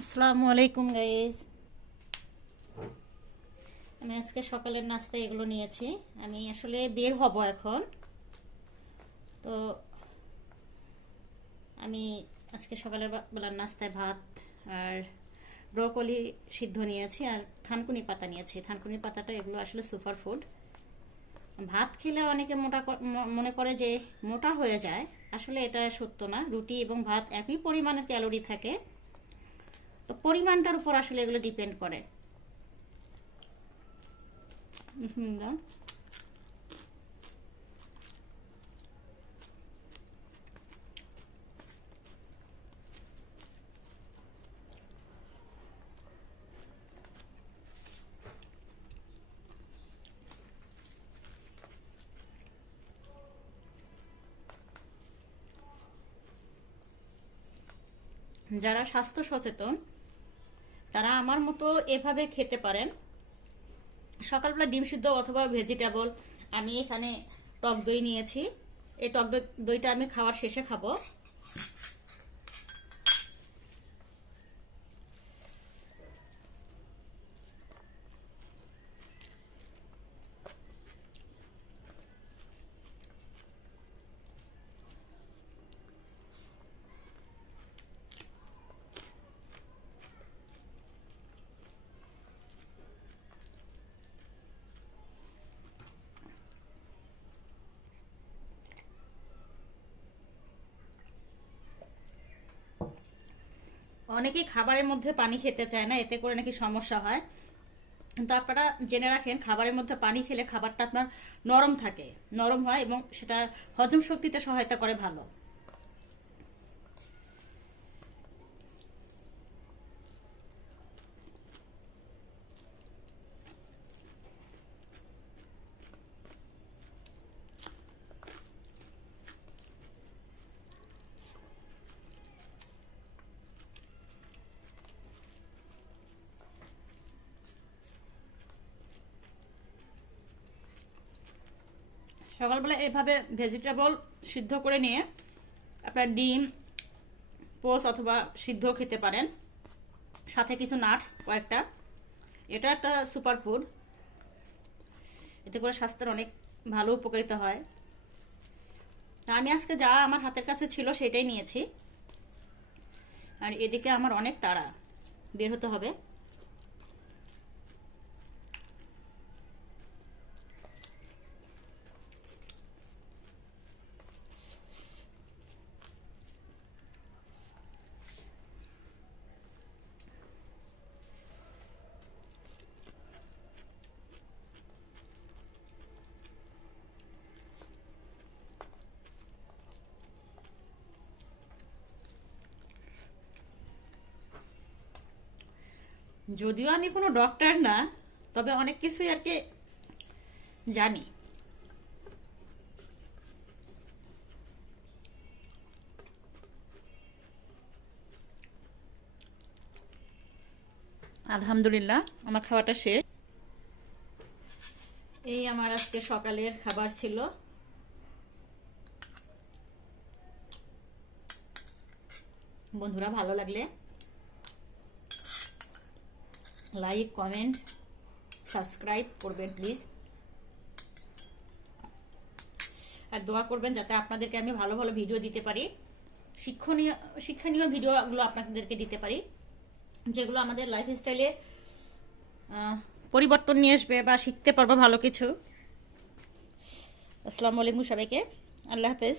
আসসালামু আলাইকুম গাইজ। আমি আজকে সকালের নাস্তায় এগুলো নিয়েছি। আমি আসলে বের হব এখন, তো আমি আজকে সকালের বেলার নাস্তায় ভাত আর ব্রোকলি সিদ্ধ নিয়েছি আর থানকুনি পাতা নিয়েছি। থানকুনি পাতাটা এগুলো আসলে সুপার ফুড। ভাত খেলে অনেকে মনে করে যে মোটা হয়ে যায়, আসলে এটা সত্য না। রুটি এবং ভাত একই পরিমাণের ক্যালোরি থাকে, তো পরিমাণটার উপর আসলে এগুলো ডিপেন্ড করে। বিসমিল্লাহ। যারা স্বাস্থ্য সচেতন তারা আমার মতো এভাবে খেতে পারেন। সকালবেলা ডিম সিদ্ধ অথবা ভেজিটেবল। আমি এখানে টক দই নিয়েছি। এই টক দইটা আমি খাওয়ার শেষে খাবো। অনেকেই খাবারের মধ্যে পানি খেতে চায় না, এতে করে নাকি সমস্যা হয়। কিন্তু আপনারা জেনে রাখেন, খাবারের মধ্যে পানি খেলে খাবারটা আপনার নরম থাকে, নরম হয় এবং সেটা হজম শক্তিতে সহায়তা করে ভালো। সকালবেলা এভাবে ভেজিটেবল সিদ্ধ করে নিয়ে আপনার ডিম পোস্ট অথবা সিদ্ধ খেতে পারেন, সাথে কিছু নাটস কয়েকটা। এটা একটা সুপার ফুড, এতে করে স্বাস্থ্যের অনেক ভালো উপকারিতা হয়। তা আমি আজকে যা আমার হাতের কাছে ছিল সেটাই নিয়েছি। আর এদিকে আমার অনেক তাড়া, বের হতে হবে। যদিও আমি কোনো ডক্টর না, তবে অনেক কিছুই আর কি জানি। আলহামদুলিল্লাহ, আমার খাওয়াটা শেষ। এই আমার আজকে সকালের খাবার ছিল। বন্ধুরা, ভালো লাগলে লাইক, কমেন্ট, সাবস্ক্রাইব করবেন প্লিজ। আর দোয়া করবেন যাতে আপনাদেরকে আমি ভালো ভালো ভিডিও দিতে পারি, শিক্ষণীয় ভিডিওগুলো আপনাদেরকে দিতে পারি, যেগুলো আমাদের লাইফস্টাইলে পরিবর্তন নিয়ে আসবে বা শিখতে পারবো ভালো কিছু। আসসালামু আলাইকুম সবাইকে। আল্লাহ হাফেজ।